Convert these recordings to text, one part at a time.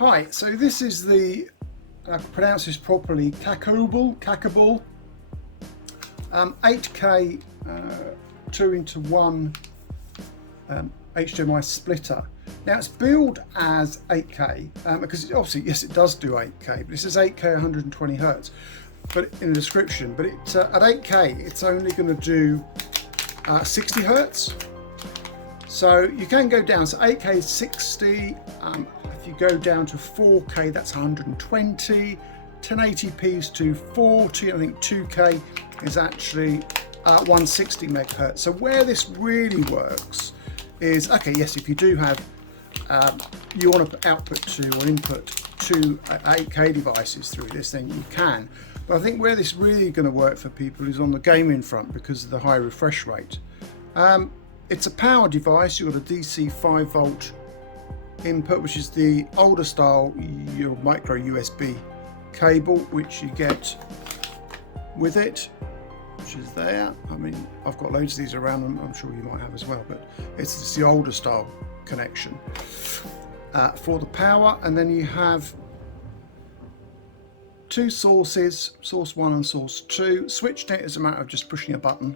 Hi, so this is the, I can pronounce this properly, Kakable 8K 2:1 HDMI splitter. Now it's billed as 8K because obviously, yes, it does do 8K, but it says 8K 120 Hertz, but in the description. But it, at 8K, it's only going to do 60 Hertz. So you can go down. So 8K is 60. If you go down to 4K, that's 120. 1080p is 240. I think 2K is actually 160 megahertz. So where this really works is, okay, yes, if you do have, you want to output to or input two 8K devices through this, then you can. But I think where this really going to work for people is on the gaming front because of the high refresh rate. It's a power device. You've got a DC 5 volt input, which is the older style, your micro USB cable, which you get with it, which is there. I mean, I've got loads of these around, and I'm sure you might have as well, but it's the older style connection for the power. And then you have two sources, source 1 and source 2. Switching it is a matter of just pushing a button.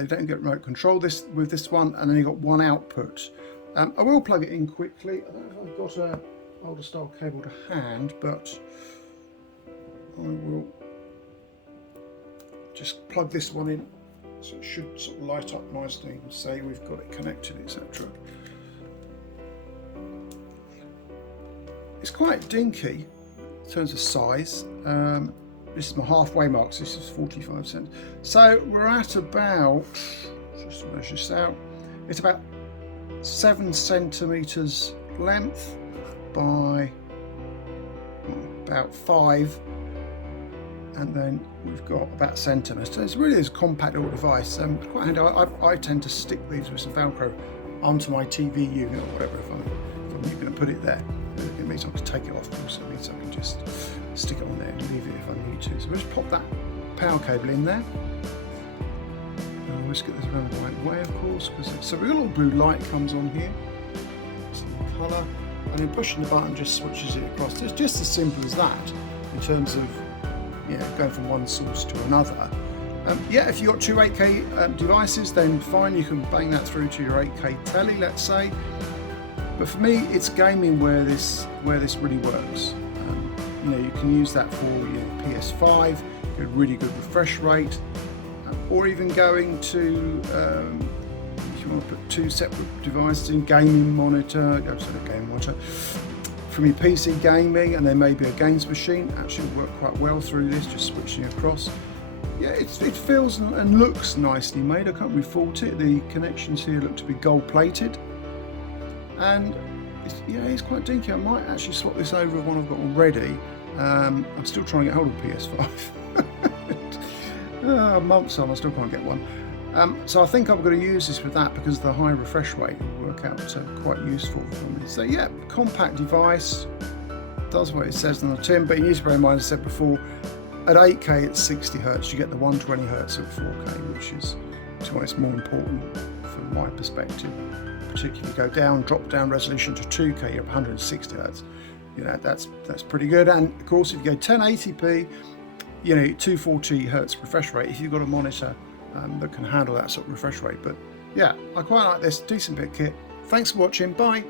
You don't get remote control with this one, and then you've got one output. I will plug it in quickly. I don't know if I've got a older style cable to hand, but I will just plug this one in, so it should sort of light up nicely and say we've got it connected, etc. It's quite dinky in terms of size. This is my halfway mark, so this is 45 cents. So we're at about, just measure this out, it's about 7 centimeters length by about 5, and then we've got about a centimetre. So it's really a compact little device. Quite handy. I tend to stick these with some Velcro onto my TV unit or whatever if I'm going to put it there. It means I can take it off, of course. It means I can just stick it on there and leave it if I need to. So we'll just pop that power cable in there. Let's get this around the right way, of course, because so a little blue light comes on here. It's the colour, and then pushing the button just switches it across. It's just as simple as that in terms of going from one source to another. If you've got two 8K devices, then fine, you can bang that through to your 8K telly, let's say. But for me, it's gaming where this really works. You can use that for your PS5, get a really good refresh rate. Or even going to, if you want to put two separate devices in, gaming monitor, from your PC gaming, and there may be a games machine, actually will work quite well through this, just switching across. Yeah, it feels and looks nicely made, I can't really fault it. The connections here look to be gold plated, and it's quite dinky. I might actually swap this over with one I've got already. I'm still trying to get hold of PS5. Months on, I still can't get one. So I think I'm going to use this with that because the high refresh rate will work out quite useful for me. So yeah, compact device, does what it says on the tin, but you need to bear in mind, as I said before, at 8K it's 60 Hertz, you get the 120 Hertz at 4K, which is what's more important from my perspective. Particularly if you go drop down resolution to 2K, you're 160 Hertz. That's pretty good. And of course, if you go 1080p, 240 Hertz refresh rate, if you've got a monitor that can handle that sort of refresh rate. But yeah, I quite like this, decent bit of kit. Thanks for watching, bye.